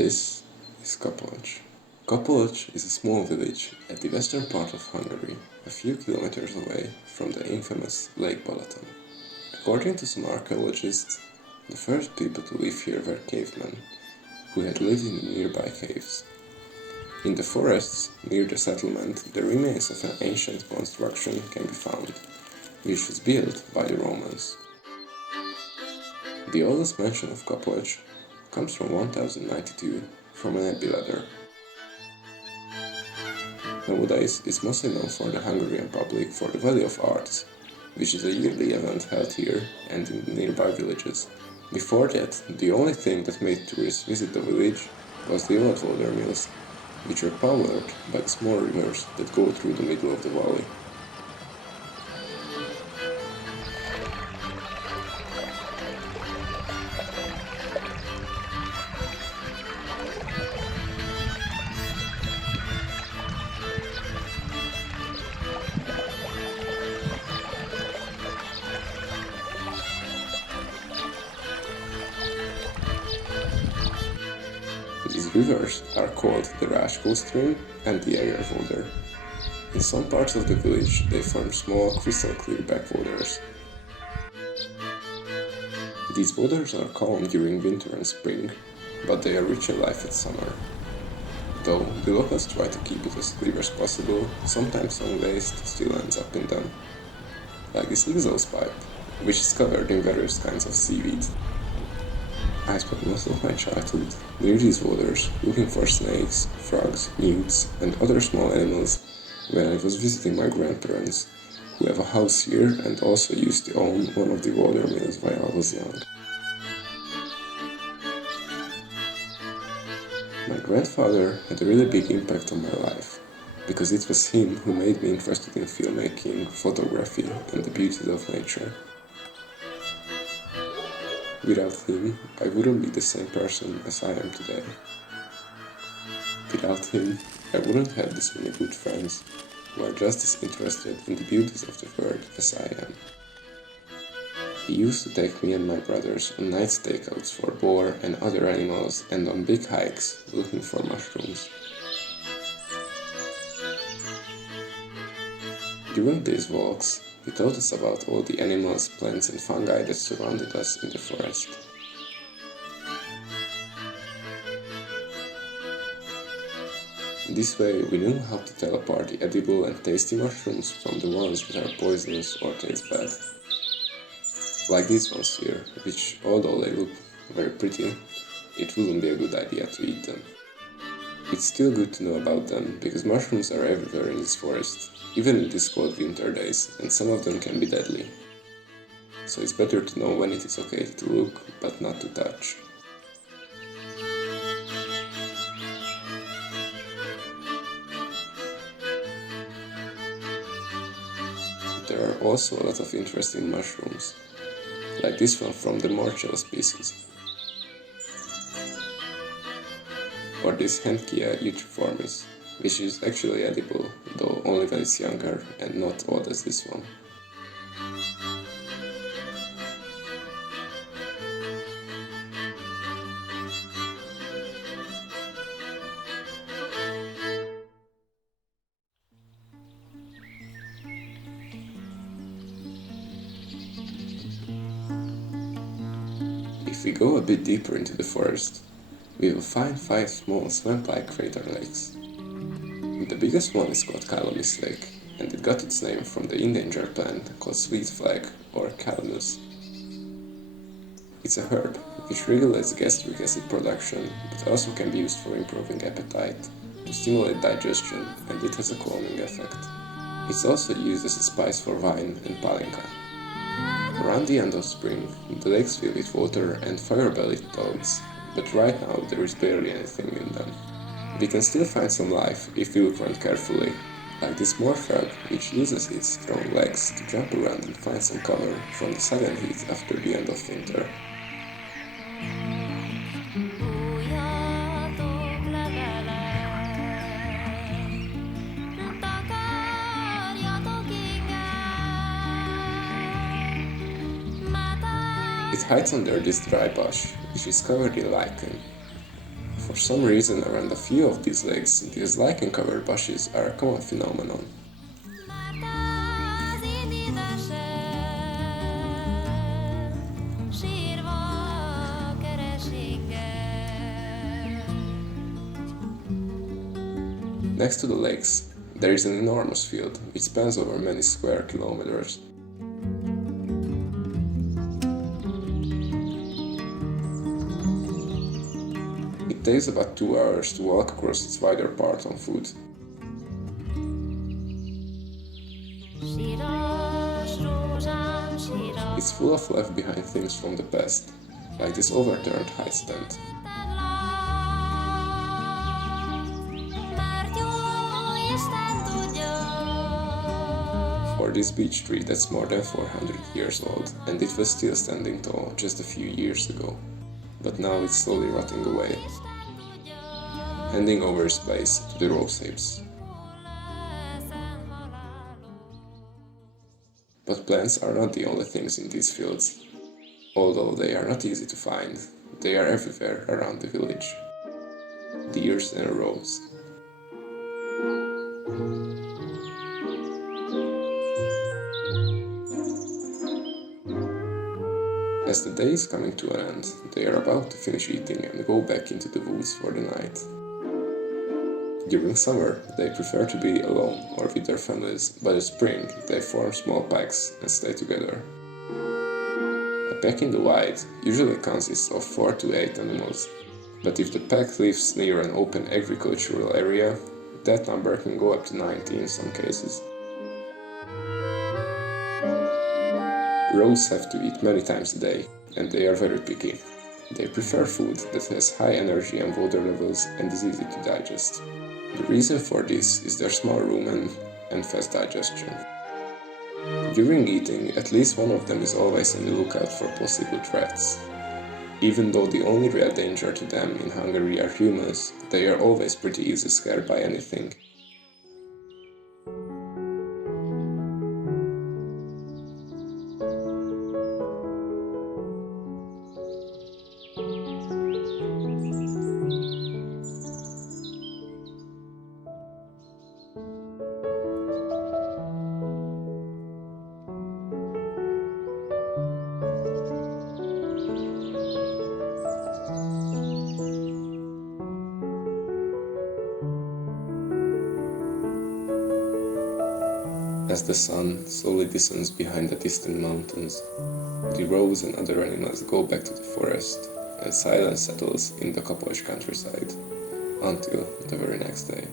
This is Kapolcs. Kapolcs is a small village at the western part of Hungary, a few kilometers away from the infamous Lake Balaton. According to some archaeologists, the first people to live here were cavemen, who had lived in the nearby caves. In the forests near the settlement, the remains of an ancient construction can be found, which was built by the Romans. The oldest mention of Kapolcs comes from 1092 from an abbey ladder. Nowadays, it's mostly known for the Hungarian public for the Valley of Arts, which is a yearly event held here and in the nearby villages. Before that, the only thing that made tourists visit the village was the old water mills, which were powered by the small rivers that go through the middle of the valley. These rivers are called the Ráskó stream and the Egervoder. In some parts of the village, they form small, crystal-clear backwaters. These waters are calm during winter and spring, but they are rich in life in summer. Though the locals try to keep it as clear as possible, sometimes some waste still ends up in them. Like this exhaust pipe, which is covered in various kinds of seaweed. I spent most of my childhood near these waters looking for snakes, frogs, newts, and other small animals when I was visiting my grandparents, who have a house here and also used to own one of the water mills while I was young. My grandfather had a really big impact on my life, because it was him who made me interested in filmmaking, photography, and the beauties of nature. Without him, I wouldn't be the same person as I am today. Without him, I wouldn't have this many good friends who are just as interested in the beauties of the world as I am. He used to take me and my brothers on night stakeouts for boar and other animals and on big hikes looking for mushrooms. During these walks, he taught us about all the animals, plants and fungi that surrounded us in the forest. This way we knew how to tell apart the edible and tasty mushrooms from the ones that are poisonous or taste bad. Like these ones here, which although they look very pretty, it wouldn't be a good idea to eat them. It's still good to know about them, because mushrooms are everywhere in this forest, even in these cold winter days, and some of them can be deadly. So it's better to know when it is okay to look, but not to touch. There are also a lot of interesting mushrooms, like this one from the morchel species, or this Henkia utriformis, which is actually edible, though only when it's younger and not old as this one. If we go a bit deeper into the forest, we will find 5 small swamp-like crater lakes. The biggest one is called Calamus Lake, and it got its name from the endangered plant called sweet flag or calamus. It's a herb which regulates gastric acid production, but also can be used for improving appetite, to stimulate digestion, and it has a calming effect. It's also used as a spice for wine and palinka. Around the end of spring, the lakes fill with water and fire-bellied toads, but right now there is barely anything in them. We can still find some life if we look around carefully, like this moor frog, which uses its strong legs to jump around and find some cover from the sudden heat after the end of winter. It hides under this dry bush, which is covered in lichen. For some reason, around a few of these lakes, these lichen-covered bushes are a common phenomenon. Next to the lakes, there is an enormous field which spans over many square kilometers. It takes about 2 hours to walk across its wider part on foot. It's full of left behind things from the past, like this overturned high stand. Or this beech tree that's more than 400 years old, and it was still standing tall just a few years ago. But now it's slowly rotting away, handing over its place to the rose apes. But plants are not the only things in these fields. Although they are not easy to find, they are everywhere around the village. Deers and roes. As the day is coming to an end, they are about to finish eating and go back into the woods for the night. During summer, they prefer to be alone or with their families, but in spring they form small packs and stay together. A pack in the wild usually consists of 4 to 8 animals, but if the pack lives near an open agricultural area, that number can go up to 90 in some cases. Roes have to eat many times a day, and they are very picky. They prefer food that has high energy and water levels and is easy to digest. The reason for this is their small rumen and fast digestion. During eating, at least one of them is always on the lookout for possible threats. Even though the only real danger to them in Hungary are humans, they are always pretty easily scared by anything. As the sun slowly descends behind the distant mountains, the roes and other animals go back to the forest, and silence settles in the Kapolcs countryside, until the very next day.